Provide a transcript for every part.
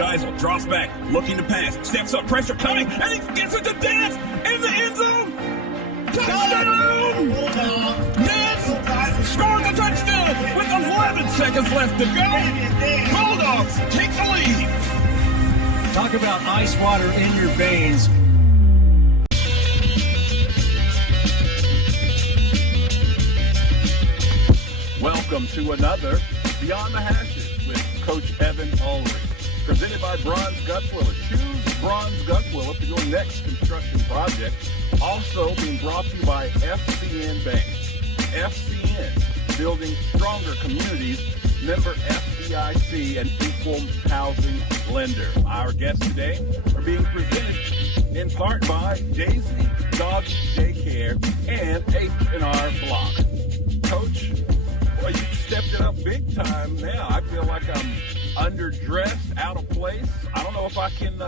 Geisel drops back, looking to pass, steps up, pressure coming, and he gets it to Dance in the end zone. Touchdown! Dance scores a touchdown with 11 seconds left to go. Bulldogs take the lead. Talk about ice water in your veins. Welcome to another Beyond the Hashes with Coach Evan Ulery, presented by Bronze Gutswiller. Choose Bronze Gutswiller for your next construction project. Also being brought to you by FCN Bank. FCN, building stronger communities, member FDIC, and equal housing lender. Our guests today are being presented in part by Daisy Dog Daycare and H&R Block. Coach, well, you stepped it up big time now. I feel like I'm underdressed, out of place. I don't know if I can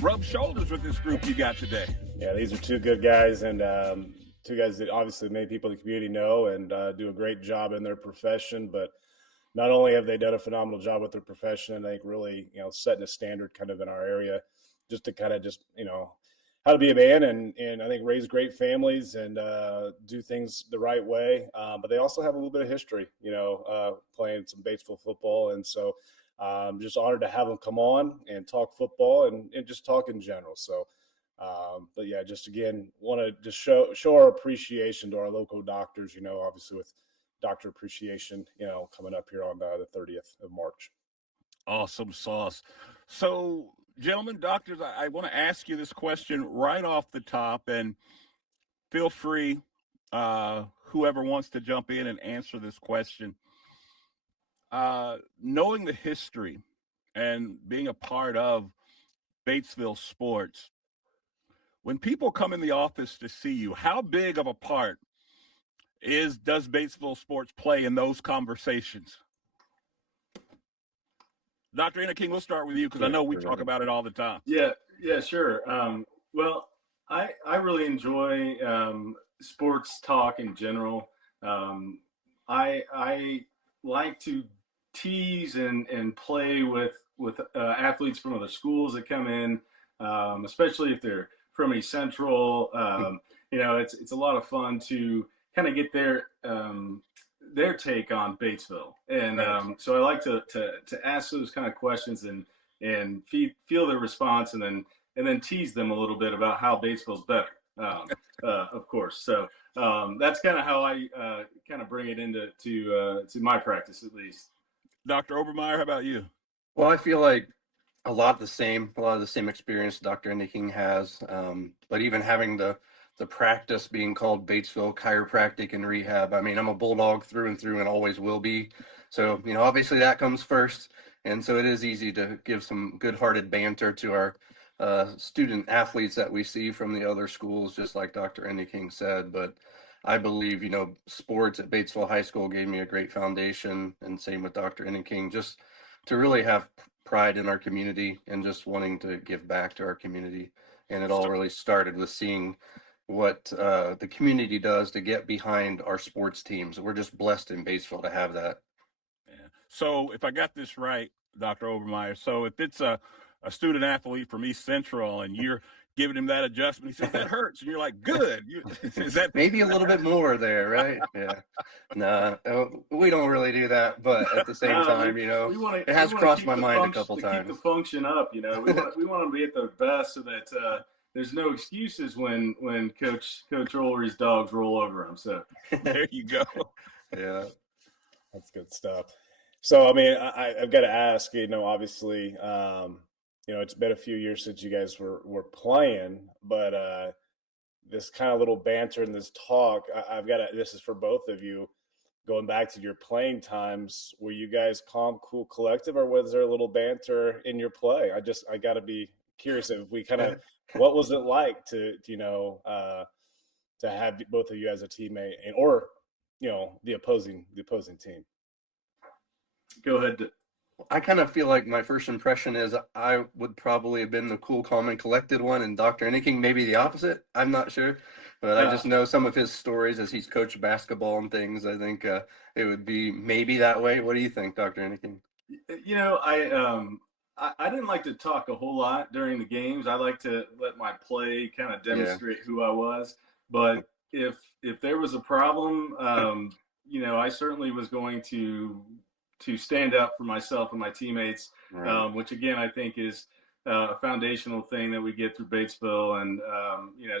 rub shoulders with this group you got today. Yeah, these are two good guys, and two guys that obviously many people in the community know and do a great job in their profession. But not only have they done a phenomenal job with their profession, I think really, setting a standard kind of in our area just to kind of how to be a man and I think raise great families and do things the right way. But they also have a little bit of history, playing some Batesville football. And so I'm just honored to have them come on and talk football and just talk in general. So, but yeah, just again, want to just show our appreciation to our local doctors, obviously with Doctor Appreciation, coming up here on the 30th of March. Awesome sauce. So, gentlemen, doctors, I want to ask you this question right off the top, and feel free, whoever wants to jump in and answer this question. Knowing the history and being a part of Batesville sports, when people come in the office to see you, how big of a part does Batesville sports play in those conversations? Dr. Enneking, we'll start with you because I know we talk about it all the time. Yeah, sure. Well, I really enjoy sports talk in general. I like to tease and play with athletes from other schools that come in, especially if they're from East Central. It's a lot of fun to kind of get their take on Batesville, and so I like to ask those kind of questions and feel their response, and then tease them a little bit about how Batesville's better, of course. So that's kind of how I kind of bring it into to my practice, at least. Dr. Obermeyer, how about you? Well, I feel like a lot of the same experience Dr. Enneking has, but even having the practice being called Batesville Chiropractic and Rehab. I mean, I'm a Bulldog through and through and always will be. So, obviously that comes first. And so it is easy to give some good-hearted banter to our student athletes that we see from the other schools, just like Dr. Enneking said. But I believe, sports at Batesville High School gave me a great foundation, and same with Dr. Enneking, just to really have pride in our community and just wanting to give back to our community. And it all really started with seeing what the community does to get behind our sports teams. We're just blessed in Batesville to have that. Yeah. So if I got this right, Dr. Obermeyer, so if it's a student athlete from East Central and you're giving him that adjustment, he says, that hurts. And you're like, good. Is that maybe a little bit more there, right? Yeah. No, we don't really do that. But at the same time, it has crossed my mind a couple times. Keep the function up, we want them to be at their best so that there's no excuses when Coach Ulery's dogs roll over him. So there you go. Yeah, that's good stuff. So, I mean, I've got to ask, obviously, it's been a few years since you guys were playing, but this kind of little banter and this talk, this is for both of you, going back to your playing times, were you guys calm, cool, collective, or was there a little banter in your play? I got to be curious if we kind of, what was it like to have both of you as a teammate or the opposing team? Go ahead. I kind of feel like my first impression is I would probably have been the cool, calm, and collected one, and Dr. Enneking maybe the opposite. I'm not sure, but I just know some of his stories as he's coached basketball and things. I think it would be maybe that way. What do you think, Dr. Enneking? I didn't like to talk a whole lot during the games. I like to let my play kind of demonstrate who I was. But if there was a problem, I certainly was going to stand up for myself and my teammates, Right. which again I think is a foundational thing that we get through Batesville, and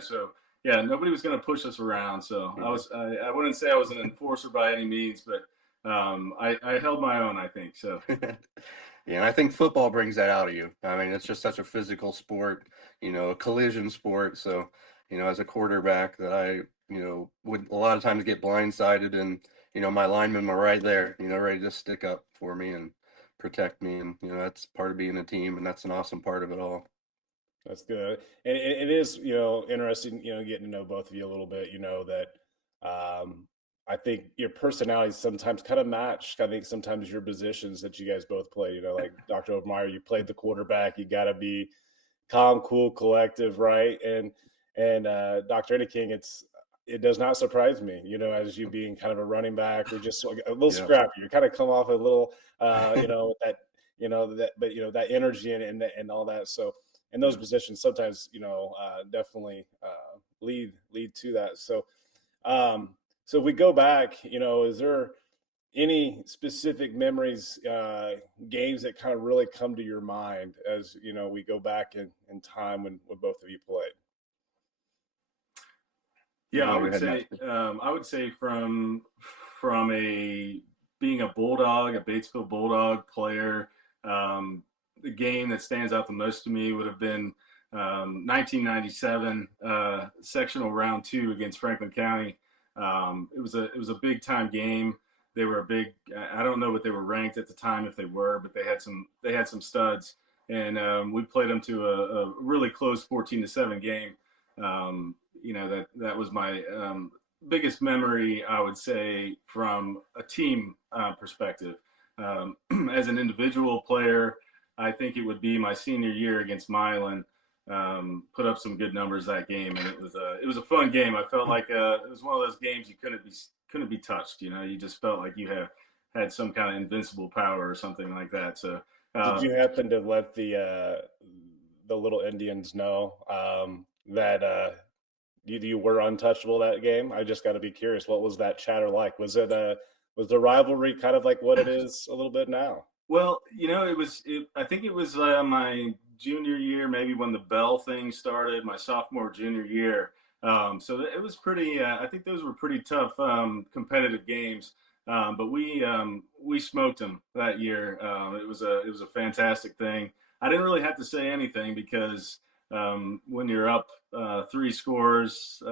so yeah, nobody was going to push us around. So I wouldn't say I was an enforcer by any means, but I held my own, I think. So Yeah, and I think football brings that out of you. I mean, it's just such a physical sport, a collision sport. So, as a quarterback that I, would a lot of times get blindsided, and, my linemen were right there, ready to stick up for me and protect me. And, that's part of being a team, and that's an awesome part of it all. That's good. And it is, interesting, getting to know both of you a little bit, that I think your personalities sometimes kind of match. I think sometimes your positions that you guys both play, like Dr. Obermeyer, you played the quarterback, you got to be calm, cool, collective, right? And Dr. Enneking, it does not surprise me, as you being kind of a running back or just a little Yeah. scrappy. You kind of come off a little, that, but that energy and all that. So in those positions, sometimes definitely lead to that. So if we go back, is there any specific memories, games that kind of really come to your mind as we go back in time when both of you played? yeah, Go ahead, Matt. I would say from a being a Bulldog, a Batesville Bulldog player, the game that stands out the most to me would have been 1997 sectional round 2 against Franklin County. It was a big time game. They were a big. I don't know what they were ranked at the time, if they were, but they had some studs, and we played them to a really close 14-7 game. That was my biggest memory, I would say, from a team perspective. As an individual player, I think it would be my senior year against Milan. Put up some good numbers that game, and it was a fun game. I felt like it was one of those games you couldn't be touched. You just felt like you had some kind of invincible power or something like that. So Did you happen to let the little Indians know that you were untouchable that game? I just got to be curious. What was that chatter like? Was the rivalry kind of like what it is a little bit now? Well, I think it was my junior year, maybe when the Bell thing started, my sophomore, junior year. So it was pretty. I think those were pretty tough competitive games. But we smoked them that year. It was a fantastic thing. I didn't really have to say anything because when you're up 3 scores,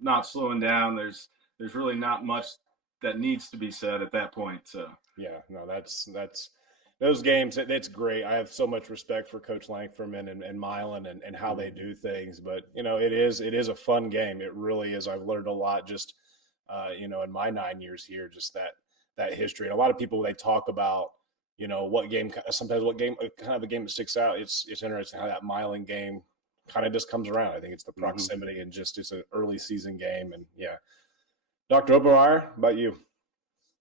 not slowing down, there's really not much that needs to be said at that point. So Yeah, no, that's those games. It's great. I have so much respect for Coach Langford and Milan and how they do things. But it is a fun game. It really is. I've learned a lot just in my 9 years here, just that history. And a lot of people, they talk about what game, sometimes what game, kind of a game that sticks out. It's interesting how that Milan game kind of just comes around. I think it's the proximity and just it's an early season game. And yeah, Dr. Obermeyer, how about you?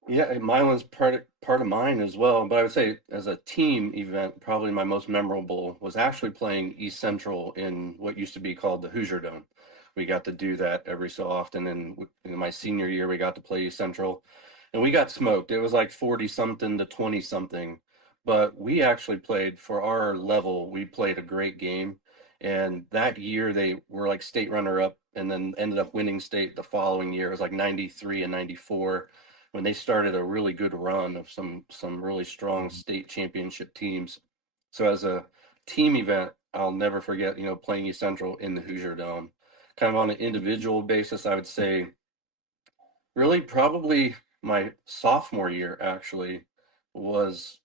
Yeah, Milan's part of mine as well. But I would say as a team event, probably my most memorable was actually playing East Central in what used to be called the Hoosier Dome. We got to do that every so often. And in my senior year, we got to play East Central, and we got smoked. It was like 40 something to 20 something. But we actually played for our level. We played a great game. And that year they were like state runner up and then ended up winning state the following year. It was like 93 and 94 when they started a really good run of some really strong state championship teams. So as a team event, I'll never forget, playing East Central in the Hoosier Dome. Kind of on an individual basis, I would say really probably my sophomore year actually was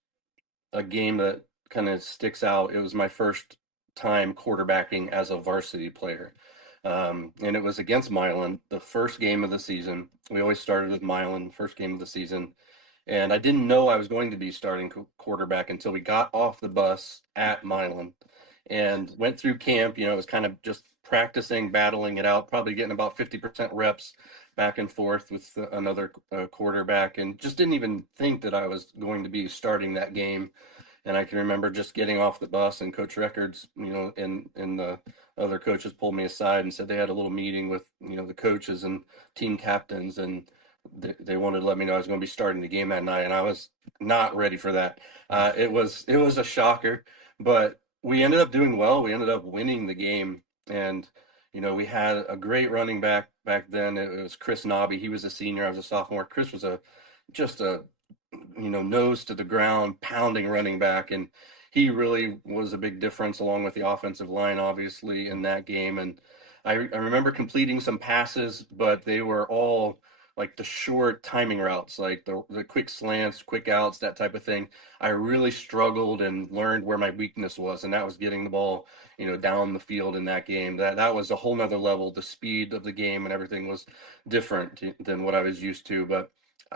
a game that kind of sticks out. It was my first time quarterbacking as a varsity player. And it was against Milan, the first game of the season. We always started with Milan, first game of the season. And I didn't know I was going to be starting quarterback until we got off the bus at Milan and went through camp. It was kind of just practicing, battling it out, probably getting about 50% reps back and forth with another quarterback, and just didn't even think that I was going to be starting that game. And I can remember just getting off the bus and Coach Records, and the other coaches pulled me aside and said they had a little meeting with, the coaches and team captains, and they wanted to let me know I was going to be starting the game that night. And I was not ready for that. It was a shocker, but we ended up doing well. We ended up winning the game. And, we had a great running back then. It was Chris Nobby. He was a senior. I was a sophomore. Chris was just a nose to the ground, pounding running back. And he really was a big difference along with the offensive line, obviously, in that game. And I remember completing some passes, but they were all like the short timing routes, like the quick slants, quick outs, that type of thing. I really struggled and learned where my weakness was, and that was getting the ball, down the field in that game. That was a whole nother level. The speed of the game and everything was different than what I was used to. But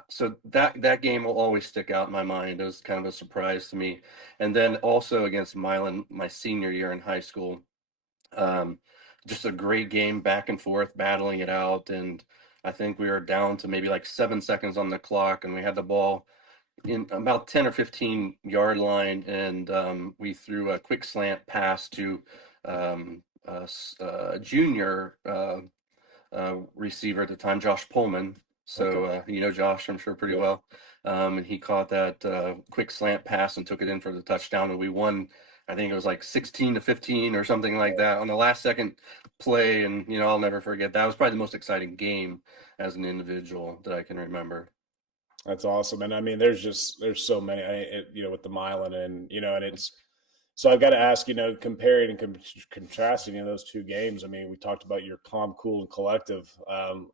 so that game will always stick out in my mind. It was kind of a surprise to me. And then also against Milan, my senior year in high school, um, just a great game, back and forth, battling it out. And I think we were down to maybe like 7 seconds on the clock, and we had the ball in about 10 or 15 yard line, and we threw a quick slant pass to a junior receiver at the time, Josh Pullman. So, Okay. Josh, I'm sure pretty Yep. well. And he caught that quick slant pass and took it in for the touchdown. And we won, I think it was like 16-15 or something like that on the last second play. And, I'll never forget. That was probably the most exciting game as an individual that I can remember. That's awesome. And I mean, there's so many, with the Milan and it's, so I've got to ask, comparing and contrasting in those two games. I mean, we talked about your calm, cool, and collective.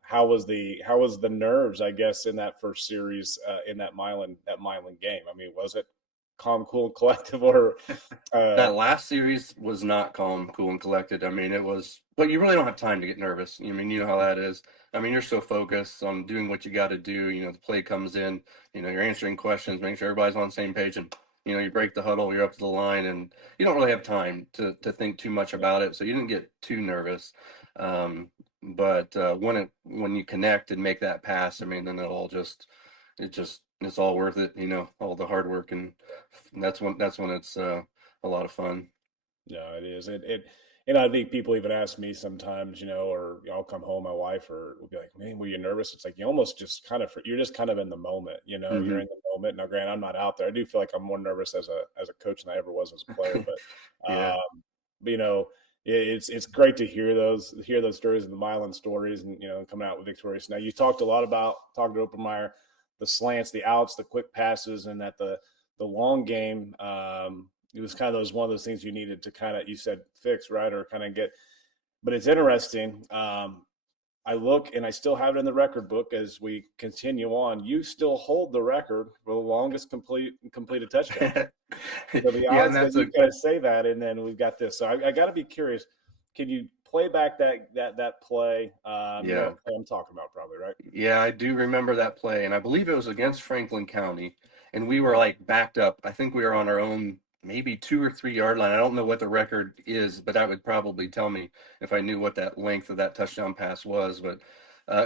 How was the nerves, I guess, in that first series, in that Milan game? I mean, was it calm, cool, and collective, or That last series was not calm, cool, and collected. I mean, it was, but you really don't have time to get nervous. I mean, you know how that is. I mean, you're so focused on doing what you got to do. The play comes in, you're answering questions, making sure everybody's on the same page, and, you break the huddle, you're up to the line, and you don't really have time to think too much about it. So you didn't get too nervous. But when you connect and make that pass, I mean, then it's all worth it, all the hard work, and that's when it's a lot of fun. no, it is. I think people even ask me sometimes, or I'll come home, my wife or will be like, "Man, were you nervous?" It's like you almost just you're just kind of in the moment, you're Hmm. in the moment. Now, granted, I'm not out there. I do feel like I'm more nervous as a coach than I ever was as a player, but Yeah. but it's great to hear those stories and the Milan stories, and coming out with victorious. Now, you talked a lot about talking to Obermeyer, the slants, the outs, the quick passes, and that the long game. It was kind of one of those things you needed to you said fix, right, or kind of get. But it's interesting. I look and I still have it in the record book as we continue on. You still hold the record for the longest completed touchdown. So the Yeah, and odds that that's you a kind of say that, and then we've got this. So I got to be curious. Can you play back that play? You know yeah. what play I'm talking about, probably, right? Yeah, I do remember that play, and I believe it was against Franklin County, and we were like backed up. I think we were on our own, maybe 2 or 3 yard line. I don't know what the record is, but that would probably tell me if I knew what that length of that touchdown pass was. But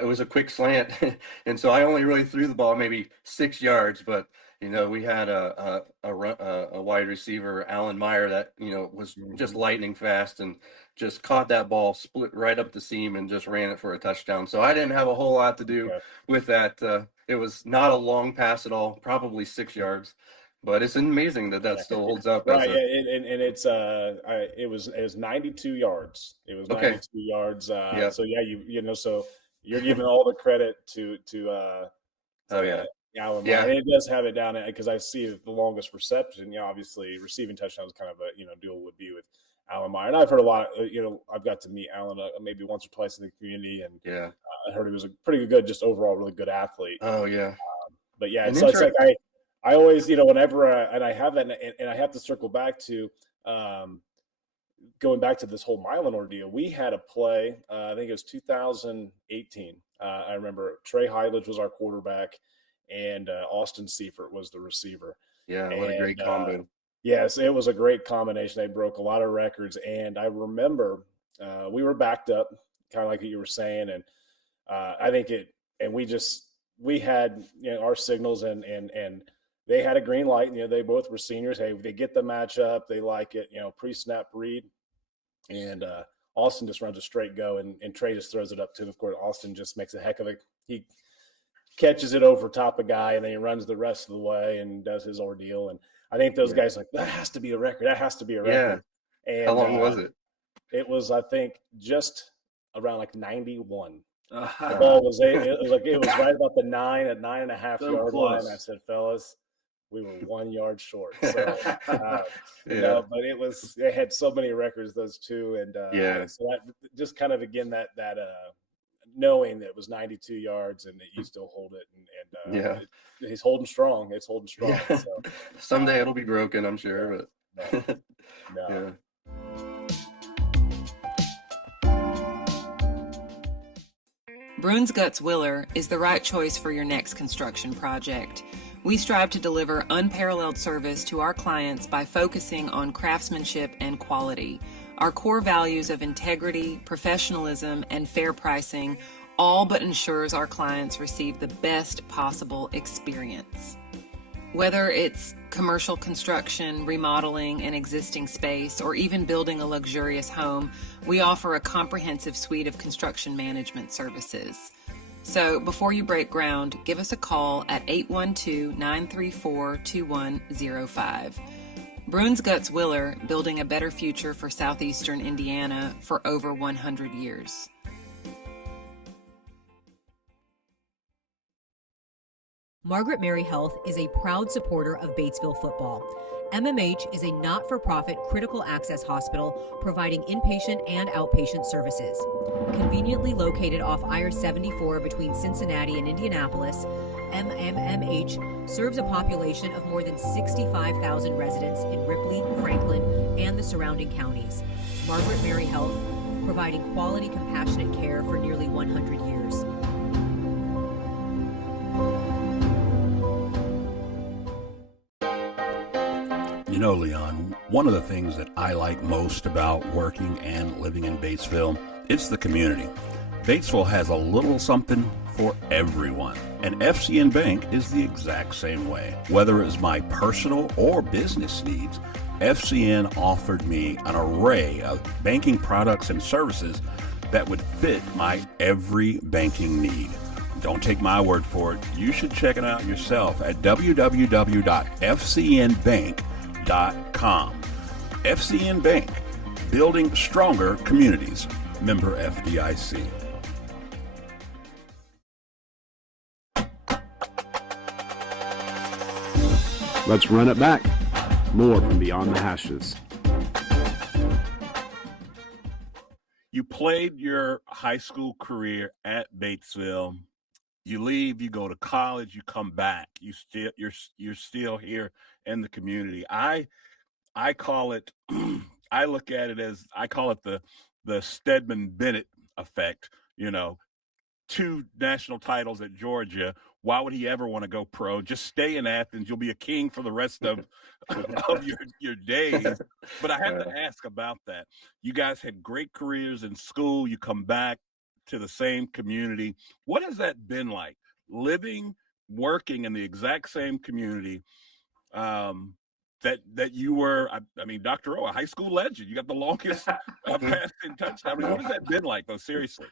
it was a quick slant, and so I only really threw the ball maybe 6 yards. But we had a wide receiver, Alan Meyer, that was just Mhm. lightning fast and just caught that ball, split right up the seam, and just ran it for a touchdown. So I didn't have a whole lot to do Okay. with that. It was not a long pass at all, probably 6 yards, but it's amazing that that still holds up as Right, yeah, a and it's it was 92 yards. It was okay. 92 yards. Yeah. So yeah, so you're giving all the credit Oh yeah. to Allen Meyer, Yeah. and it does have it down because I see the longest reception. Obviously receiving touchdowns kind of a dual would be with Allen Meyer, and I've heard a lot. I've got to meet Allen maybe once or twice in the community, and Yeah. I heard he was a pretty good, just overall really good athlete. Oh yeah. But yeah, And so it's like inter I always, whenever and I have that, and I have to circle back to um, going back to this whole Milan ordeal. We had a play, I think it was 2018. I remember Trey Hyledge was our quarterback, and Austin Seifert was the receiver. Yeah, what a great And combo. yes, it was a great combination. They broke a lot of records, and I remember we were backed up, kind of like what you were saying, and I think and we had our signals and they had a green light. They both were seniors. Hey, they get the matchup. They like it. Pre-snap read, and Austin just runs a straight go, and Trey just throws it up to him. Of course, Austin just makes a heck of it. He catches it over top a guy, and then he runs the rest of the way and does his ordeal. And I think those guys are like, that has to be a record. That has to be a record. Yeah. And How long was it? It was, I think, just around like 91. Uh, The ball was it was right about the 9.5 So yard close. line. I said, fellas, we were 1 yard short. So, Yeah. but they had so many records, those two, and so that just kind of again that knowing that it was 92 yards and that you still hold it, and he's holding strong. It's holding strong. Yeah. So, Someday it'll be broken, I'm sure, but no. yeah. Bruins Guts Willer is the right choice for your next construction project. We strive to deliver unparalleled service to our clients by focusing on craftsmanship and quality. Our core values of integrity, professionalism, and fair pricing all but ensures our clients receive the best possible experience. Whether it's commercial construction, remodeling an existing space, or even building a luxurious home, we offer a comprehensive suite of construction management services. So before you break ground, give us a call at 812-934-2105. Bruins Guts Willer, building a better future for southeastern Indiana for over 100 years. Margaret Mary Health is a proud supporter of Batesville football. MMH is a not-for-profit critical access hospital providing inpatient and outpatient services. Conveniently located off I-74 between Cincinnati and Indianapolis, MMH serves a population of more than 65,000 residents in Ripley, Franklin, and the surrounding counties. Margaret Mary Health, providing quality, compassionate care for nearly 100 years. You know, Leon, one of the things that I like most about working and living in Batesville, it's the community. Batesville has a little something for everyone, and FCN Bank is the exact same way. Whether it's my personal or business needs, FCN offered me an array of banking products and services that would fit my every banking need. Don't take my word for it. You should check it out yourself at www.fcnbank.com. FCN Bank, building stronger communities. Member FDIC. Let's run it back. More from Beyond the Hashes. You played your high school career at Batesville. You leave, you go to college, you come back. You're still here in the community. I call it I look at it as I call it the Stedman Bennett effect. 2 national titles at Georgia. Why would he ever want to go pro? Just stay in Athens. You'll be a king for the rest of your days. But I have to ask about that. You guys had great careers in school. You come back to the same community. What has that been like? Living, working in the exact same community that you were, I mean, Dr. O, a high school legend. You got the longest passing touchdown. I mean, what has that been like, though? Seriously.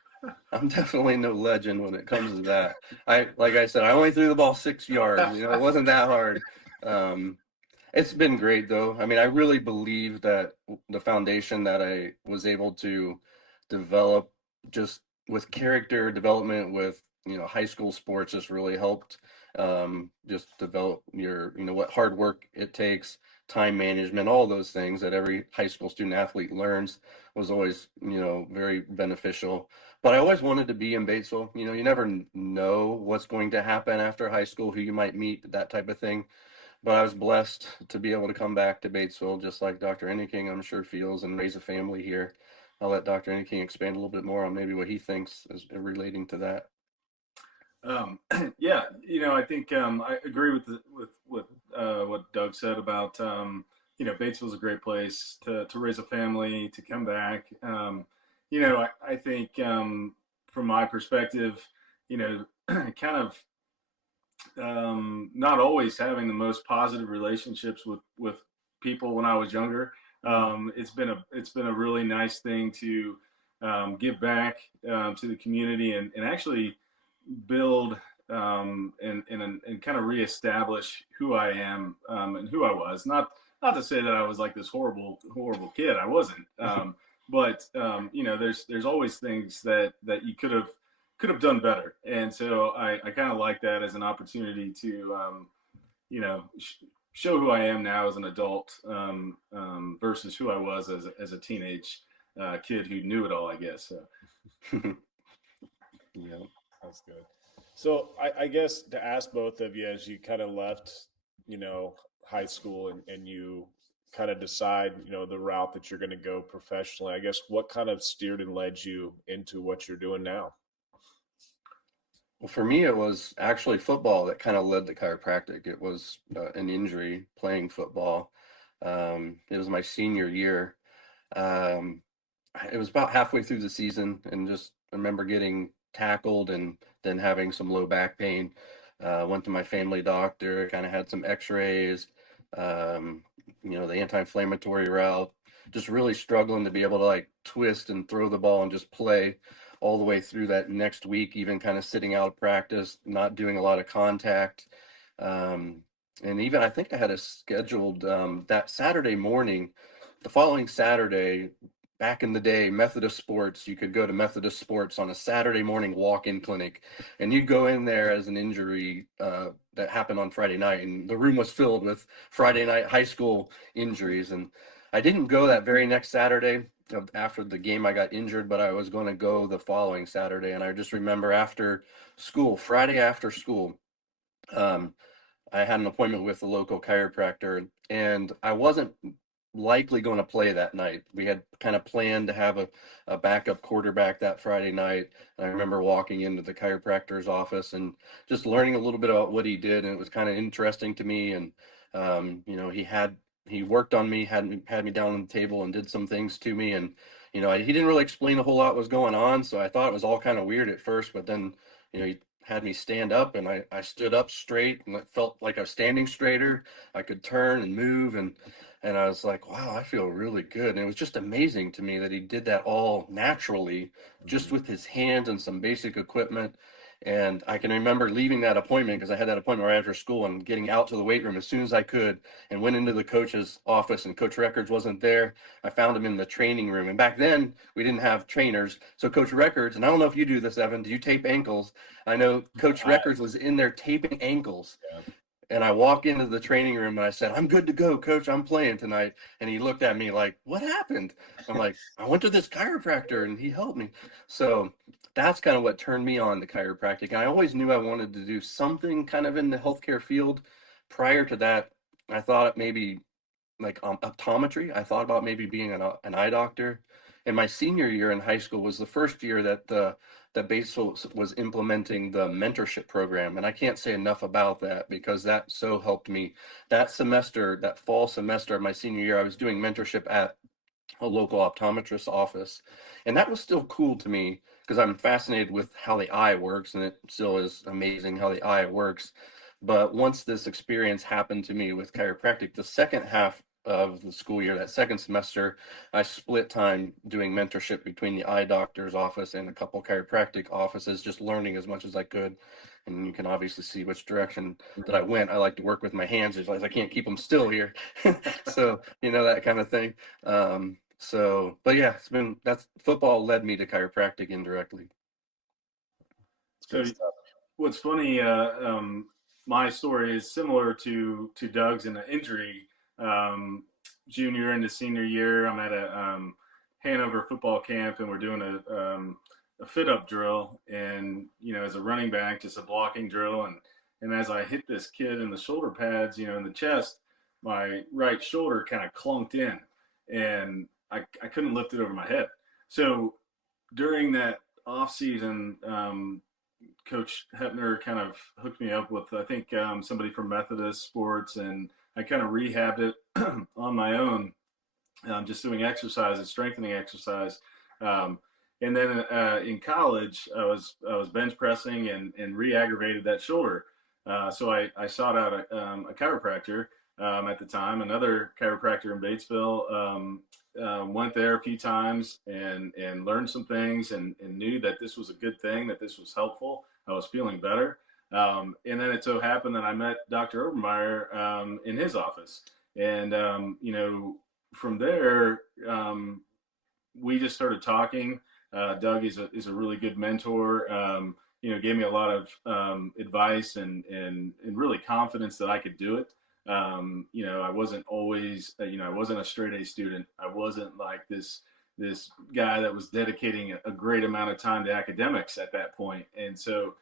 I'm definitely no legend when it comes to that. Like I said, I only threw the ball 6 yards. It wasn't that hard. It's been great, though. I mean, I really believe that the foundation that I was able to develop just with character development with, high school sports just really helped just develop your, what hard work it takes, time management, all those things that every high school student athlete learns was always, very beneficial. But I always wanted to be in Batesville. You never know what's going to happen after high school, who you might meet, that type of thing. But I was blessed to be able to come back to Batesville, just like Dr. Enneking, I'm sure, feels, and raise a family here. I'll let Dr. Enneking expand a little bit more on maybe what he thinks is relating to that. Yeah, I think I agree with what Doug said about Batesville's a great place to raise a family, to come back. I think from my perspective, kind of not always having the most positive relationships with people when I was younger. It's been a really nice thing to give back to the community and actually build and kind of reestablish who I am and who I was. Not to say that I was like this horrible kid. I wasn't. But you know, there's always things that you could have done better, and so I kind of like that as an opportunity to you know show who I am now as an adult versus who I was as a teenage kid who knew it all, I guess. So. Yeah. That's good. So I guess to ask both of you, as you kind of left, you know, high school and you kind of decide, you know, the route that you're going to go professionally, I guess what kind of steered and led you into what you're doing now? Well, for me, it was actually football that kind of led to chiropractic. It was an injury playing football. It was my senior year. Um, it was about halfway through the season, and just remember getting tackled and then having some low back pain. Went to my family doctor, kind of had some x-rays, you know, the anti-inflammatory route, just really struggling to be able to like twist and throw the ball and just play all the way through that next week, even kind of sitting out of practice, not doing a lot of contact. Um, and even I think I had a scheduled that Saturday morning, the following Saturday. Back in the day, Methodist Sports, you could go to Methodist Sports on a Saturday morning walk-in clinic, and you'd go in there as an injury that happened on Friday night, and the room was filled with Friday night high school injuries. And I didn't go that very next Saturday after the game. I got injured, but I was going to go the following Saturday. And I just remember after school, Friday after school, um, I had an appointment with the local chiropractor, and I wasn't likely going to play that night. We had kind of planned to have a backup quarterback that Friday night. And I remember walking into the chiropractor's office and just learning a little bit about what he did, and it was kind of interesting to me. And you know, he worked on me, had me down on the table and did some things to me. And you know, he didn't really explain a whole lot what was going on, so I thought it was all kind of weird at first. But then, you know, he had me stand up, and I stood up straight, and it felt like I was standing straighter. I could turn and move, and I was like, wow, I feel really good. And it was just amazing to me that he did that all naturally, just with his hands and some basic equipment. And I can remember leaving that appointment, because I had that appointment right after school, and getting out to the weight room as soon as I could, and went into the coach's office, and Coach Records wasn't there. I found him in the training room. And back then we didn't have trainers. So Coach Records, and I don't know if you do this, Evan, do you tape ankles? I know Coach Records was in there taping ankles. Yeah. And I walk into the training room and I said, I'm good to go, coach. I'm playing tonight. And he looked at me like, what happened? I'm like, I went to this chiropractor and he helped me. So that's kind of what turned me on to chiropractic. And I always knew I wanted to do something kind of in the healthcare field. Prior to that, I thought maybe like optometry. I thought about maybe being an eye doctor. And my senior year in high school was the first year that that Batesville was implementing the mentorship program. And I can't say enough about that, because that so helped me. That semester, that fall semester of my senior year, I was doing mentorship at a local optometrist office. And that was still cool to me, because I'm fascinated with how the eye works, and it still is amazing how the eye works. But once this experience happened to me with chiropractic, the second half of the school year, that second semester, I split time doing mentorship between the eye doctor's office and a couple chiropractic offices, just learning as much as I could. And you can obviously see which direction that I went. I like to work with my hands, as I can't keep them still here. So, you know, that kind of thing. So, but yeah, that's football led me to chiropractic indirectly. So what's funny, my story is similar to Doug's in the injury. Junior into senior year, I'm at a Hanover football camp, and we're doing a fit up drill, and you know, as a running back, just a blocking drill, and as I hit this kid in the shoulder pads, you know, in the chest, my right shoulder kind of clunked in, and I couldn't lift it over my head. So during that off season, Coach Hepner kind of hooked me up with, I think, somebody from Methodist Sports, and I kind of rehabbed it on my own, just doing exercises, strengthening exercise. And then in college, I was bench pressing and re-aggravated that shoulder. So I sought out a chiropractor at the time, another chiropractor in Batesville. Went there a few times and learned some things and knew that this was a good thing, that this was helpful. I was feeling better. And then it so happened that I met Dr. Obermeyer in his office. And, from there, we just started talking. Doug is a really good mentor. Gave me a lot of advice and really confidence that I could do it. I wasn't always, I wasn't a straight A student. I wasn't like this guy that was dedicating a great amount of time to academics at that point. And so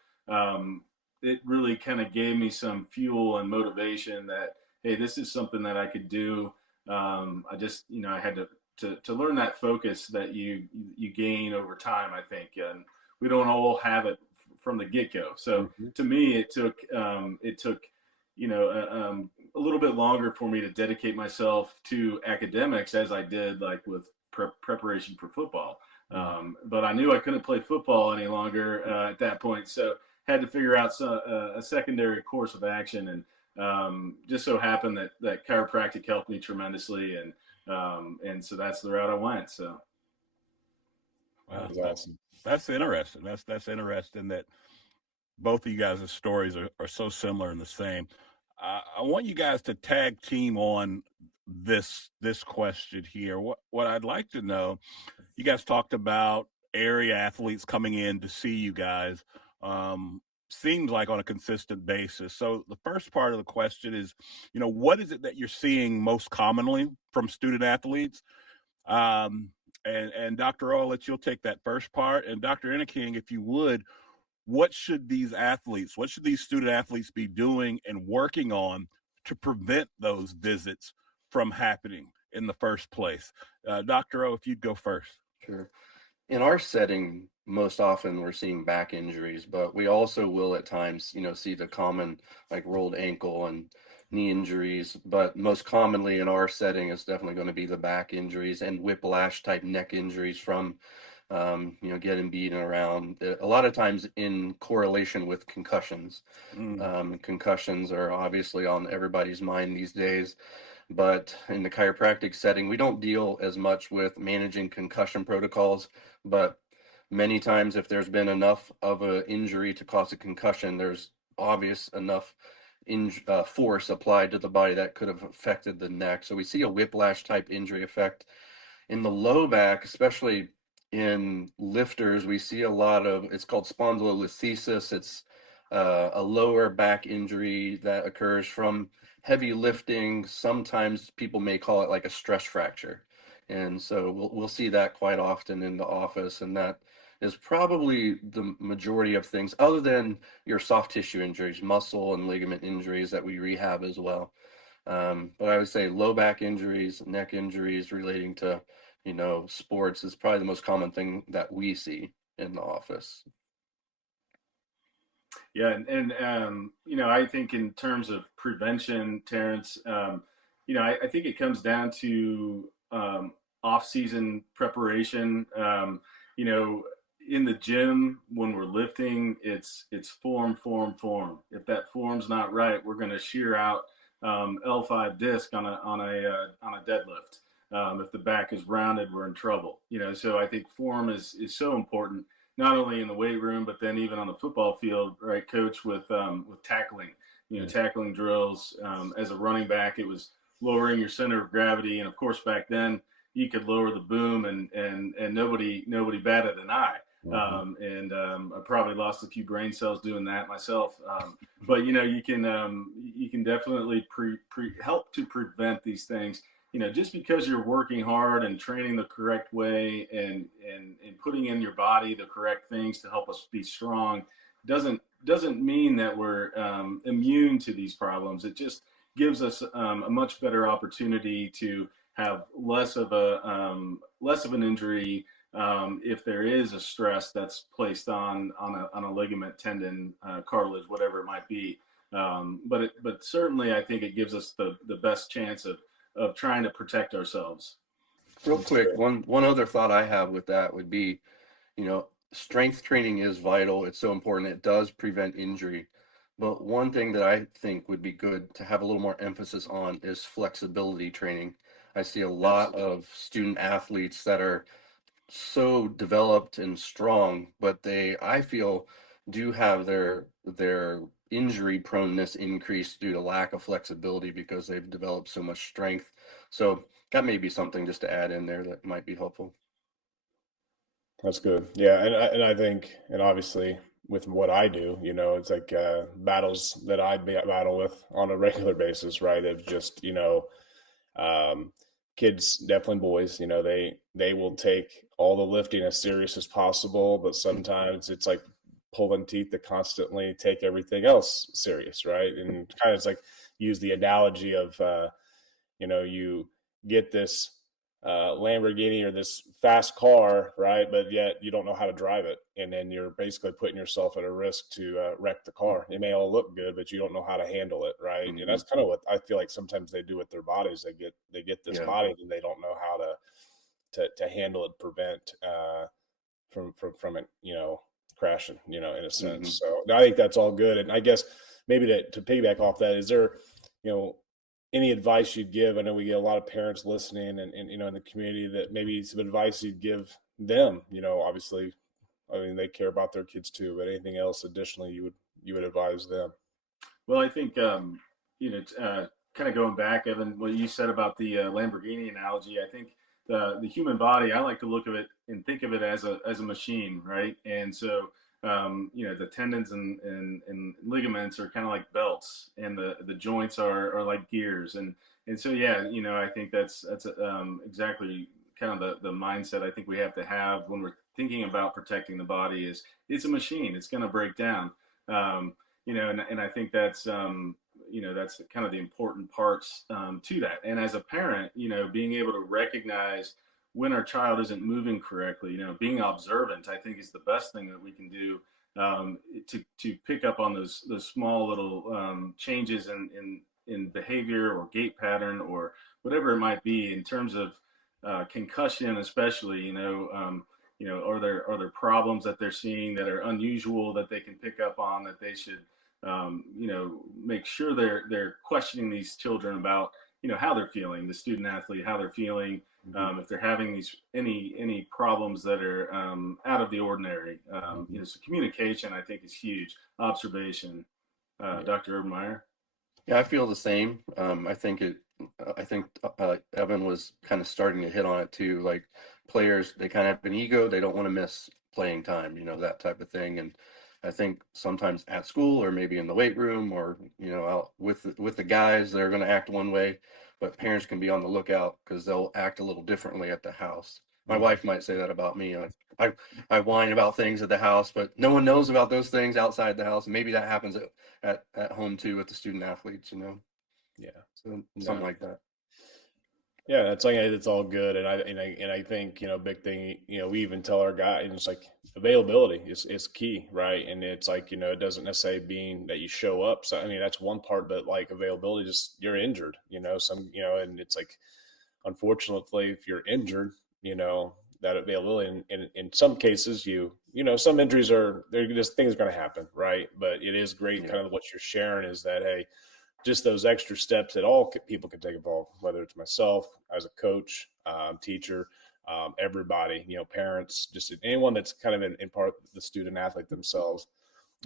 it really kind of gave me some fuel and motivation that, hey, this is something that I could do. I just, I had to learn that focus that you gain over time, I think, and we don't all have it from the get-go. So to me, it took a little bit longer for me to dedicate myself to academics as I did like with preparation for football. But I knew I couldn't play football any longer at that point, so had to figure out a secondary course of action, and just so happened that chiropractic helped me tremendously, and so that's the route I went. So wow, That's awesome. That's interesting. That's interesting that both of you guys' stories are so similar and the same. I want you guys to tag team on this question here. What I'd like to know, you guys talked about area athletes coming in to see you guys. Seems like on a consistent basis. So the first part of the question is, what is it that you're seeing most commonly from student athletes? And Dr. O, I'll let you'll take that first part. And Dr. Enneking, if you would, what should these student athletes be doing and working on to prevent those visits from happening in the first place? Dr. O, if you'd go first. Sure. In our setting, most often we're seeing back injuries, but we also will at times, see the common like rolled ankle and knee injuries. But most commonly in our setting is definitely going to be the back injuries and whiplash type neck injuries from, getting beaten around. A lot of times in correlation with concussions. Concussions are obviously on everybody's mind these days. But in the chiropractic setting, we don't deal as much with managing concussion protocols, but many times if there's been enough of an injury to cause a concussion, there's obvious enough force applied to the body that could have affected the neck. So we see a whiplash type injury effect in the low back, especially in lifters. We see a lot of, it's called spondylolisthesis. It's a lower back injury that occurs from heavy lifting. Sometimes people may call it like a stress fracture. And so we'll see that quite often in the office. And that is probably the majority of things other than your soft tissue injuries, muscle and ligament injuries that we rehab as well. But I would say low back injuries, neck injuries relating to, sports is probably the most common thing that we see in the office. Yeah, and I think in terms of prevention, Terrence, I think it comes down to off-season preparation. In the gym when we're lifting, it's form. If that form's not right, we're going to shear out L5 disc on a deadlift. If the back is rounded, we're in trouble. So I think form is so important, not only in the weight room, but then even on the football field, right, Coach, with tackling, tackling drills. As a running back, it was lowering your center of gravity, and of course back then you could lower the boom, and nobody batted an eye. I probably lost a few brain cells doing that myself. But you can definitely help to prevent these things. Just because you're working hard and training the correct way and putting in your body the correct things to help us be strong doesn't mean that we're immune to these problems. It just gives us a much better opportunity to have less of an injury if there is a stress that's placed on a ligament, tendon, cartilage, whatever it might be. But certainly I think it gives us the best chance of trying to protect ourselves. Real quick, one other thought I have with that would be, strength training is vital. It's so important. It does prevent injury. But one thing that I think would be good to have a little more emphasis on is flexibility training. I see a lot of student athletes that are so developed and strong, but I feel, do have their injury proneness increased due to lack of flexibility because they've developed so much strength. So that may be something just to add in there that might be helpful. That's good. Yeah, and I think, and obviously with what I do, it's like battles that I battle with on a regular basis, right? Of just um, kids, definitely boys, they will take all the lifting as serious as possible, but sometimes it's like pulling teeth to constantly take everything else serious, right? And kind of it's like use the analogy of you get this Lamborghini or this fast car, right? But yet you don't know how to drive it, and then you're basically putting yourself at a risk to wreck the car. It may all look good, but you don't know how to handle it, right? And that's kind of what I feel like sometimes they do with their bodies. They get this body, and they don't know how to handle it, prevent from it, crashing, in a sense. So I think that's all good, and I guess maybe to piggyback off that, is there, any advice you'd give? I know we get a lot of parents listening and in the community, that maybe some advice you'd give them, obviously, I mean, they care about their kids too, but anything else additionally you would advise them? Well, I think, kind of going back, Evan, what you said about the Lamborghini analogy, I think the human body, I like to look at it and think of it as a machine, right? And so, the tendons and ligaments are kind of like belts, and the joints are like gears. And so, yeah, I think that's exactly kind of the mindset I think we have to have when we're thinking about protecting the body. Is it's a machine, it's going to break down. And I think that's, that's kind of the important parts to that. And as a parent, being able to recognize when our child isn't moving correctly, being observant, I think is the best thing that we can do to pick up on those small little changes in behavior or gait pattern or whatever it might be in terms of concussion, especially, are there problems that they're seeing that are unusual that they can pick up on, that they should, make sure they're questioning these children about, how they're feeling, the student athlete, how they're feeling, if they're having any problems that are out of the ordinary. So communication, I think, is huge. Observation. Dr. Obermeyer. Yeah, I feel the same. I think Evan was kind of starting to hit on it too. Like, players, they kind of have an ego. They don't want to miss playing time, that type of thing. And I think sometimes at school or maybe in the weight room or, out with the guys, they're going to act one way, but parents can be on the lookout because they'll act a little differently at the house. My wife might say that about me. I whine about things at the house, but no one knows about those things outside the house. Maybe that happens at home too with the student athletes, Yeah. So something like that. Yeah, that's like, it's all good, and I think big thing, we even tell our guys, it's like availability is key, right? And it's like it doesn't necessarily mean that you show up. So I mean that's one part, but like availability, just you're injured, and it's like unfortunately if you're injured, that availability, and in some cases some injuries they're just things are going to happen, right? But it is great, kind of what you're sharing is that, hey, just those extra steps that all people can take involved, whether it's myself as a coach, teacher, everybody, parents, just anyone that's kind of in part the student athlete themselves,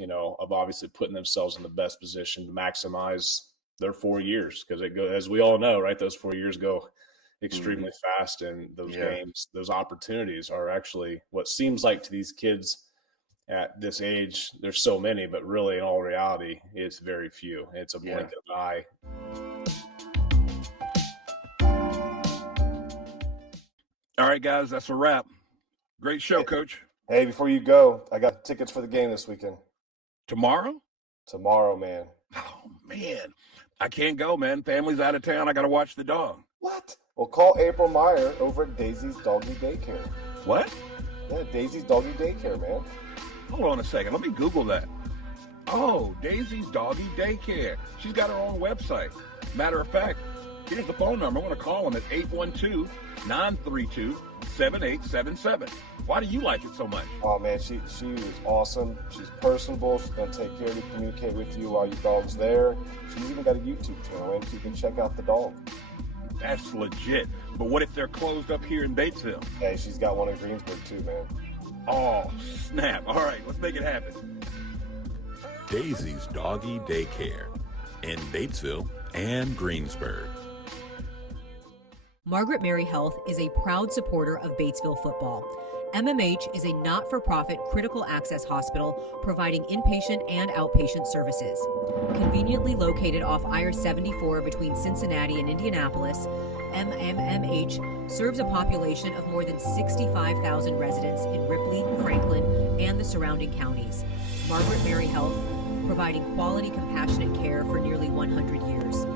of obviously putting themselves in the best position to maximize their 4 years. Because as we all know, right, those 4 years go extremely fast, and those games, those opportunities are actually what seems like to these kids at this age, there's so many, but really in all reality, it's very few. It's a blink of an eye. All right, guys, that's a wrap. Great show, Coach. Hey, before you go, I got tickets for the game this weekend. Tomorrow? Tomorrow, man. Oh, man. I can't go, man. Family's out of town. I got to watch the dog. What? Well, call April Meyer over at Daisy's Doggy Daycare. What? Yeah, Daisy's Doggy Daycare, man. Hold on a second. Let me Google that. Oh, Daisy's Doggy Daycare. She's got her own website. Matter of fact, here's the phone number. I want to call them at 812-932-7877. Why do you like it so much? Oh man, she is awesome. She's personable. She's gonna take care of you, communicate with you while your dog's there. She's even got a YouTube channel, and you can check out the dog. That's legit. But what if they're closed up here in Batesville? Hey, she's got one in Greensburg too, man. Oh, snap. All right, let's make it happen. Daisy's Doggy Daycare in Batesville and Greensburg. Margaret Mary Health is a proud supporter of Batesville football. MMH is a not-for-profit critical access hospital providing inpatient and outpatient services. Conveniently located off I-74 between Cincinnati and Indianapolis, MMH serves a population of more than 65,000 residents in Ripley, Franklin, and the surrounding counties. Margaret Mary Health, providing quality, compassionate care for nearly 100 years.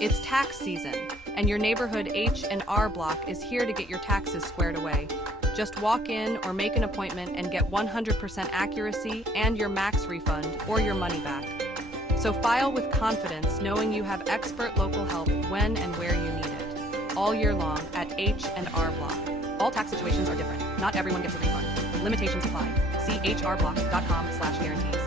It's tax season, and your neighborhood H&R Block is here to get your taxes squared away. Just walk in or make an appointment and get 100% accuracy and your max refund or your money back. So file with confidence, knowing you have expert local help when and where you need it. All year long at H&R Block. All tax situations are different. Not everyone gets a refund. Limitations apply. See hrblock.com/guarantees.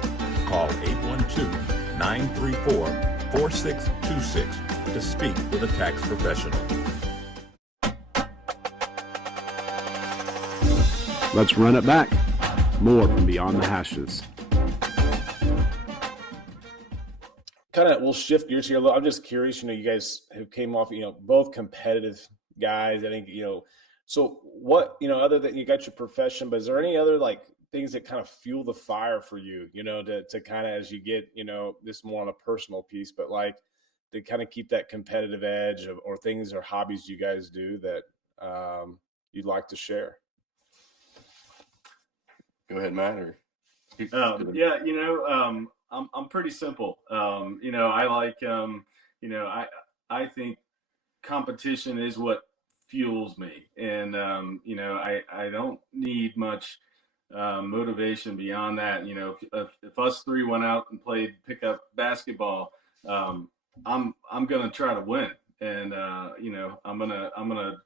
Call 812-934-4626 to speak with a tax professional. Let's run it back. More from Beyond the Hashes. Kind of, we'll shift gears here a little. I'm just curious, you guys who came off, both competitive guys. I think, so what, other than you got your profession, but is there any other things that kind of fuel the fire for you, to kind of, as you get, this more on a personal piece, but to kind of keep that competitive edge or things or hobbies you guys do that you'd like to share? Go ahead, Matt. Or yeah, I'm pretty simple. I like, I think competition is what fuels me, and I don't need much motivation beyond that. If us three went out and played pickup basketball, I'm gonna try to win, and I'm gonna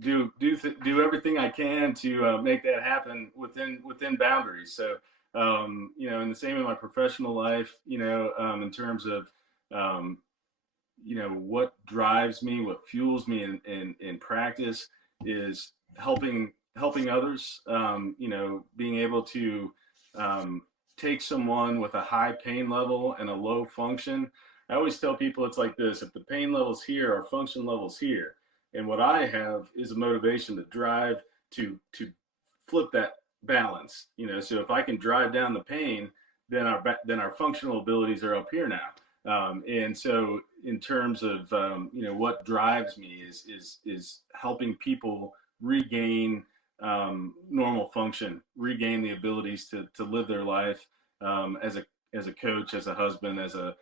do everything I can to make that happen within boundaries. So and the same in my professional life, in terms of what drives me, what fuels me in practice is helping others, being able to take someone with a high pain level and a low function. I always tell people it's like this: if the pain level's here, our function level's here. And what I have is a motivation to drive to flip that balance. So if I can drive down the pain, then our functional abilities are up here now. And so in terms of what drives me is helping people regain normal function, regain the abilities to live their life as a coach, as a husband, as a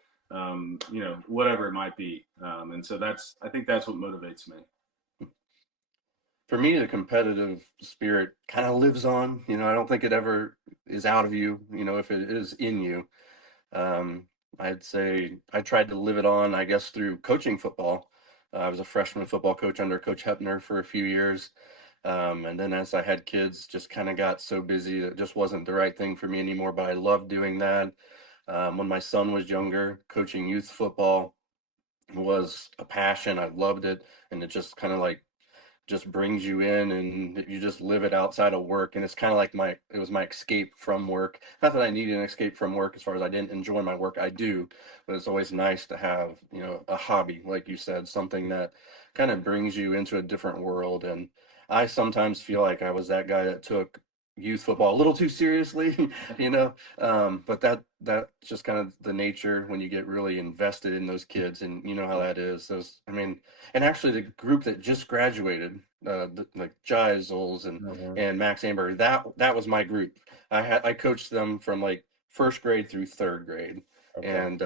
whatever it might be. And so I think that's what motivates me. For me, the competitive spirit kind of lives on. I don't think it ever is out of you. If it is in you, I'd say I tried to live it on, I guess, through coaching football. I was a freshman football coach under Coach Hepner for a few years. And then as I had kids, just kind of got so busy that it just wasn't the right thing for me anymore. But I loved doing that. When my son was younger, coaching youth football was a passion. I loved it. And it just kind of just brings you in, and you just live it outside of work. And it's kind of like it was my escape from work. Not that I needed an escape from work as far as I didn't enjoy my work. I do, but it's always nice to have, a hobby, like you said, something that kind of brings you into a different world. And I sometimes feel like I was that guy that took youth football a little too seriously, but that's just kind of the nature when you get really invested in those kids, and you know how that is. And actually the group that just graduated, like Geisels and Max Amber, that was my group. I coached them from first grade through third grade. Okay. And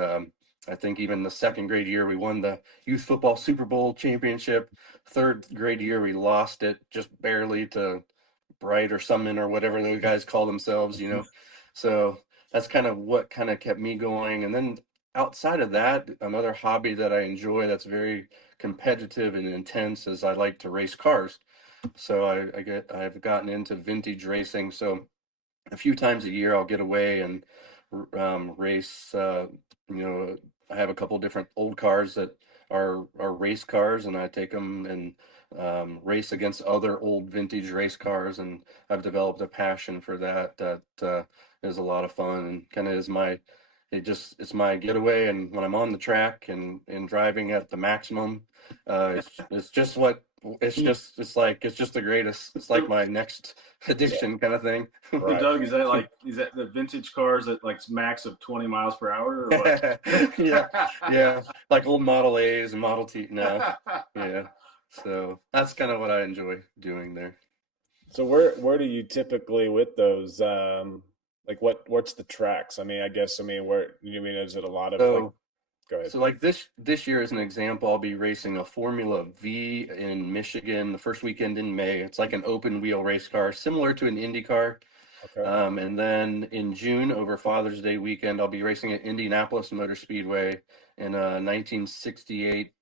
I think even the second grade year we won the youth football Super Bowl championship. Third grade year we lost it just barely to Bright or Summon or whatever those guys call themselves, So that's kind of what kind of kept me going. And then outside of that, another hobby that I enjoy that's very competitive and intense is I like to race cars. So I've gotten into vintage racing. So a few times a year I'll get away and race. I have a couple different old cars that are race cars, and I take them and race against other old vintage race cars, and I've developed a passion for that. That is a lot of fun and kind of is my it's my getaway. And when I'm on the track and driving at the maximum, it's just what it's just the greatest. It's like my next addiction kind of thing. So Doug, is that the vintage cars at like max of 20 miles per hour or what? yeah, like old Model A's and Model T. No, yeah. So that's kind of what I enjoy doing there. So where do you typically with those? Like what's the tracks? I mean, where is it a lot of go ahead. So like this year as an example, I'll be racing a Formula V in Michigan the first weekend in May. It's like an open wheel race car, similar to an Indy car. Okay. And then in June, over Father's Day weekend, I'll be racing at Indianapolis Motor Speedway in a 1968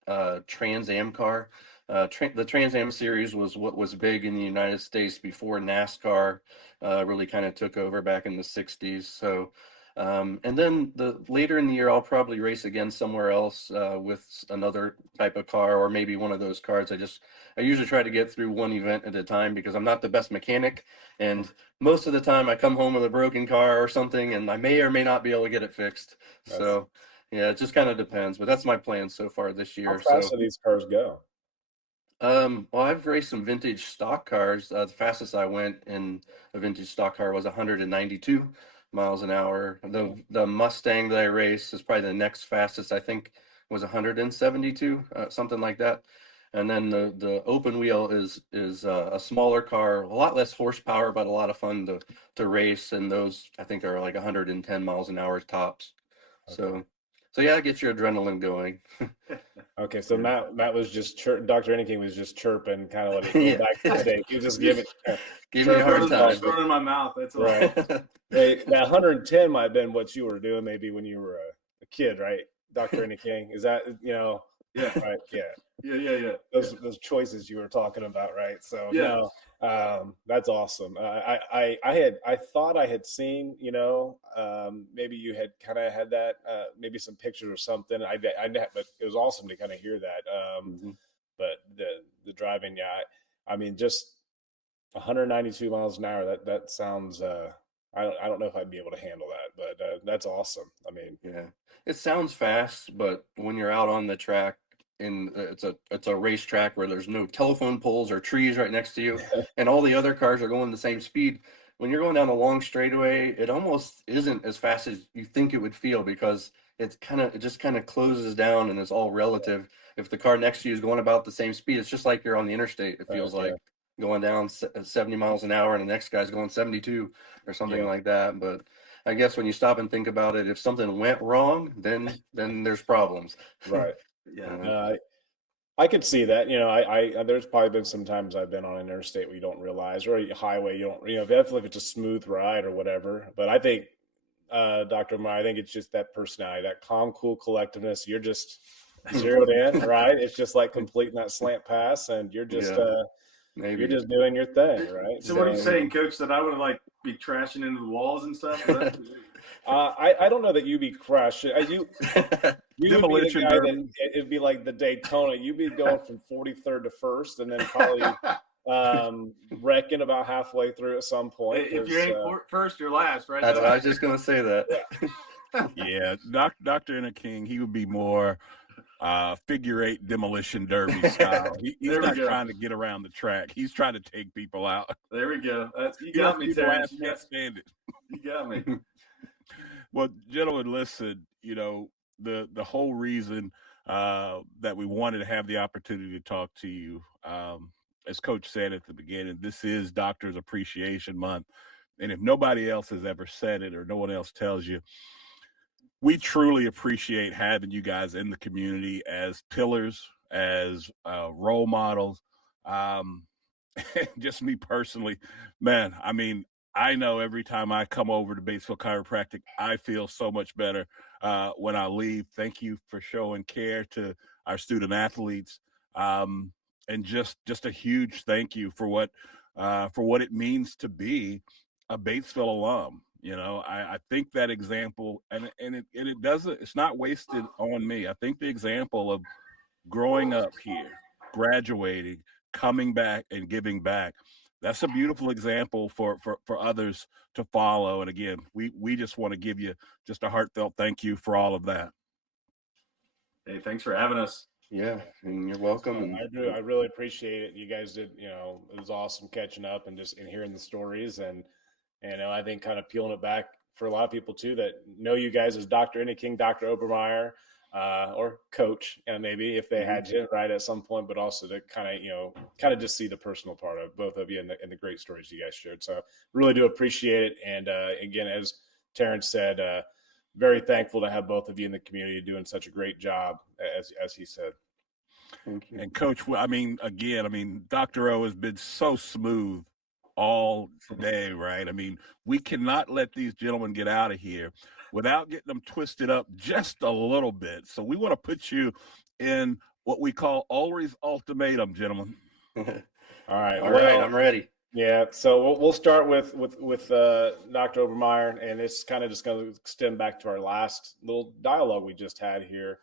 Trans Am car. The Trans Am series was what was big in the United States before NASCAR really kind of took over back in the 60s. So, and then later in the year, I'll probably race again somewhere else with another type of car, or maybe one of those cars. I usually try to get through one event at a time because I'm not the best mechanic, and most of the time I come home with a broken car or something, and I may or may not be able to get it fixed. So yeah, it just kind of depends, but that's my plan so far this year. How fast do these cars go? Well, I've raced some vintage stock cars. The fastest I went in a vintage stock car was 192 miles an hour. The Mustang that I raced is probably the next fastest. I think was 172, something like that. And then the open wheel is a smaller car, a lot less horsepower, but a lot of fun to race. And those I think are like 110 miles an hour tops. Okay. So yeah, it gets your adrenaline going. Okay, so Matt was just Dr. Enneking was just chirping, kind of let it go back to the day. He was just giving me a hard time. It's in my mouth. That's all. Right. Hey, that 110 might have been what you were doing maybe when you were a kid, right, Dr. Enneking? Is that Yeah. Right. Yeah. Yeah. Those choices you were talking about, right? So no, that's awesome. I thought I had seen, maybe you had kind of had that, maybe some pictures or something. But it was awesome to kind of hear that. But the driving, I mean, just 192 miles an hour. That sounds. I don't know if I'd be able to handle that, but that's awesome. I mean, yeah, it sounds fast, but when you're out on the track, it's a racetrack where there's no telephone poles or trees right next to you, and all the other cars are going the same speed. When you're going down a long straightaway, it almost isn't as fast as you think it would feel because it just kind of closes down and it's all relative. If the car next to you is going about the same speed, it's just like you're on the interstate. It feels like going down 70 miles an hour and the next guy's going 72 or something like that. But I guess when you stop and think about it, if something went wrong, then there's problems. Right. Yeah. I could see that. I there's probably been some times I've been on an interstate where you don't realize, or a highway, you don't, definitely if it's a smooth ride or whatever. But I think, Dr. Obermeyer, I think it's just that personality, that calm, cool collectiveness. You're just zeroed in, right? It's just like completing that slant pass, and you're just you're just doing your thing, right? So what are you saying, Coach? That I would be trashing into the walls and stuff? I don't know that you'd be crashing. You would be the guy that it'd be like the Daytona. You'd be going from 43rd to 1st, and then probably wrecking about halfway through at some point. If you ain't first, you're last, right? That's what I was just going to say that. Yeah, Dr. Enneking, he would be more figure eight demolition derby style. He's not trying to get around the track. He's trying to take people out. There we go. You got me, Terrence. You can't stand it. You got me. Well, gentlemen, listen, the whole reason that we wanted to have the opportunity to talk to you, as Coach said at the beginning, this is Doctor's Appreciation Month. And if nobody else has ever said it or no one else tells you, we truly appreciate having you guys in the community as pillars, as role models. Just me personally, man, I mean, I know every time I come over to Batesville Chiropractic, I feel so much better when I leave. Thank you for showing care to our student athletes, and just a huge thank you for what it means to be a Batesville alum. You know, I think that example, and it doesn't, it's not wasted on me. I think the example of growing up here, graduating, coming back and giving back, that's a beautiful example for others to follow. And again, we just want to give you just a heartfelt thank you for all of that. Hey, thanks for having us. Yeah, and you're welcome. I really appreciate it. You guys did, you know, it was awesome catching up and just hearing the stories, and I think kind of peeling it back for a lot of people too that know you guys as Dr. Enneking, Dr. Obermeyer, or Coach, and maybe if they had you right at some point, but also to kind of just see the personal part of both of you and the great stories you guys shared. So really do appreciate it. And again, as Terrence said, very thankful to have both of you in the community doing such a great job, as he said. Thank you. And Coach, Dr. O has been so smooth all day, right? I mean, we cannot let these gentlemen get out of here without getting them twisted up just a little bit. So we want to put you in what we call Ulery's ultimatum, gentlemen. All right. All right, I'm ready. Yeah, so we'll start with Dr. Obermeyer, and it's kind of just going to extend back to our last little dialogue we just had here.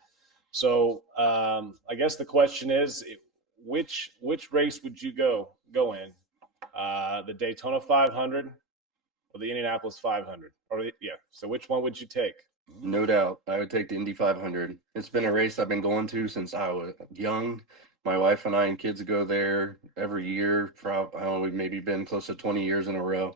So I guess the question is, which race would you go in? The Daytona 500 or the Indianapolis 500? So which one would you take? No doubt, I would take the Indy 500. It's been a race I've been going to since I was young. My wife and I and kids go there every year. We've maybe been close to 20 years in a row.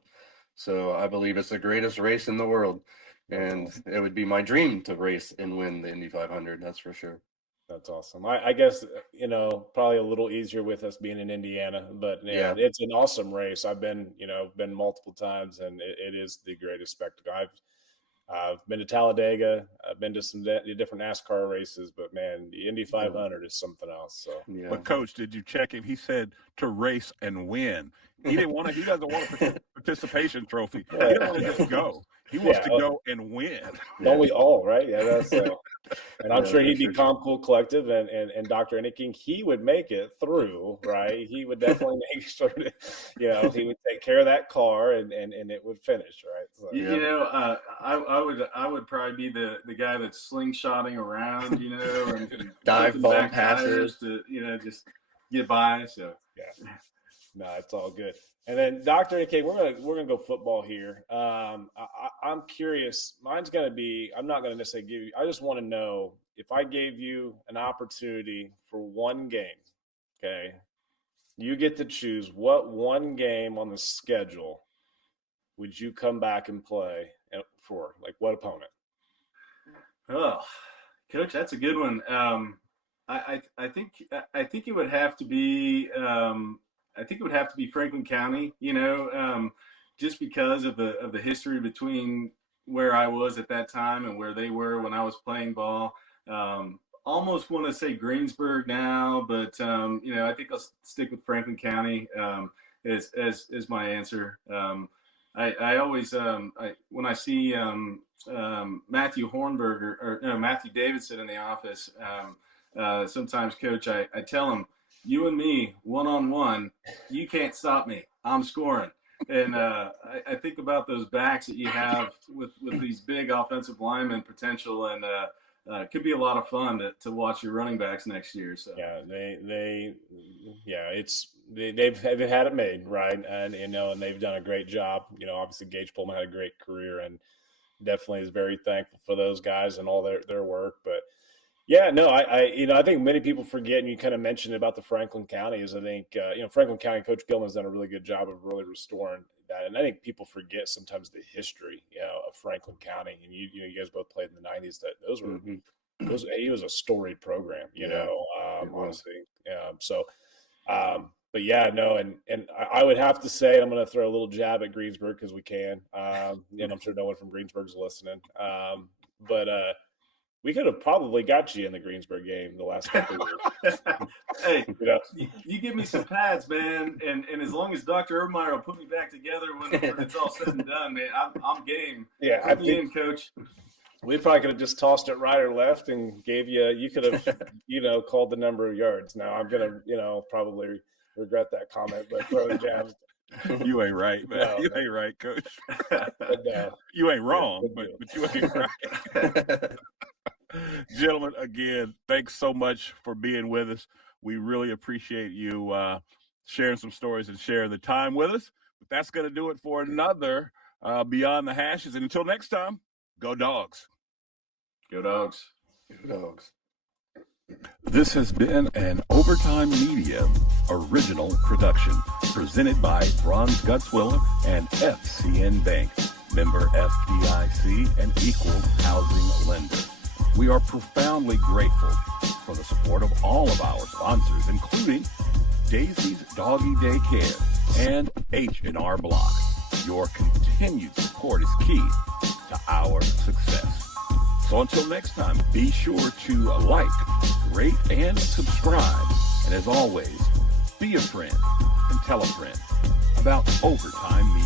So I believe it's the greatest race in the world. And it would be my dream to race and win the Indy 500. That's for sure. That's awesome. I guess, probably a little easier with us being in Indiana, but yeah, it's an awesome race. I've been multiple times, and it is the greatest spectacle. I've been to Talladega. I've been to some different NASCAR races, but man, the Indy 500 is something else. So, yeah. But Coach, did you check him? He said to race and win. He didn't want to. He doesn't want a participation trophy. He doesn't want to just go. He wants to go and win. Don't we all, right? Yeah, that's. And I'm sure he'd be calm, cool, collective, and Dr. Enneking, he would make it through, right? He would definitely make sure that, he would take care of that car and it would finish, right? So, I would probably be the guy that's slingshotting around, and dive bomb passes to, just get by. So yeah, no, it's all good. And then Dr. Enneking, we're gonna go football here. I'm curious. Mine's gonna be. I'm not gonna necessarily give you. I just want to know if I gave you an opportunity for one game. Okay, you get to choose what one game on the schedule would you come back and play for? Like what opponent? Oh, Coach, that's a good one. I think it would have to be. I think it would have to be Franklin County, just because of the history between where I was at that time and where they were when I was playing ball. Almost want to say Greensburg now, but I think I'll stick with Franklin County as my answer. I always when I see Matthew Hornberger or Matthew Davidson in the office, sometimes, Coach, I tell him, you and me, one-on-one, you can't stop me. I'm scoring. And I think about those backs that you have with these big offensive lineman potential, and it could be a lot of fun to watch your running backs next year. So yeah, they've had it made, right? And and they've done a great job. Obviously Gage Pullman had a great career, and definitely is very thankful for those guys and all their work. But yeah, no, I think many people forget, and you kind of mentioned about the Franklin County, is I think, Franklin County, Coach Gilman's done a really good job of really restoring that. And I think people forget sometimes the history, of Franklin County. And you guys both played in the 90s. That those were, he was a storied program, honestly. But yeah, no, and I would have to say, I'm going to throw a little jab at Greensburg because we can, and I'm sure no one from Greensburg's listening. But we could have probably got you in the Greensburg game the last couple of years. Hey, You know? you give me some pads, man, and as long as Dr. Obermeyer will put me back together when it's all said and done, man, I'm game. Yeah, Put me in, Coach. We probably could have just tossed it right or left and gave you could have, called the number of yards. Now I'm going to, probably regret that comment, but throwing jabs. You ain't right, man. No, you ain't right, Coach. But, you ain't wrong, but you ain't right. Gentlemen, again, thanks so much for being with us. We really appreciate you sharing some stories and sharing the time with us. But that's going to do it for another Beyond the Hashes. And until next time, go Dogs. Go Dogs. Go Dogs. This has been an Overtime Media original production presented by Bronze Gutzwiller and FCN Bank, member FDIC and equal housing lender. We are profoundly grateful for the support of all of our sponsors, including Daisy's Doggy Daycare and H&R Block. Your continued support is key to our success. So until next time, be sure to like, rate, and subscribe. And as always, be a friend and tell a friend about Overtime Media.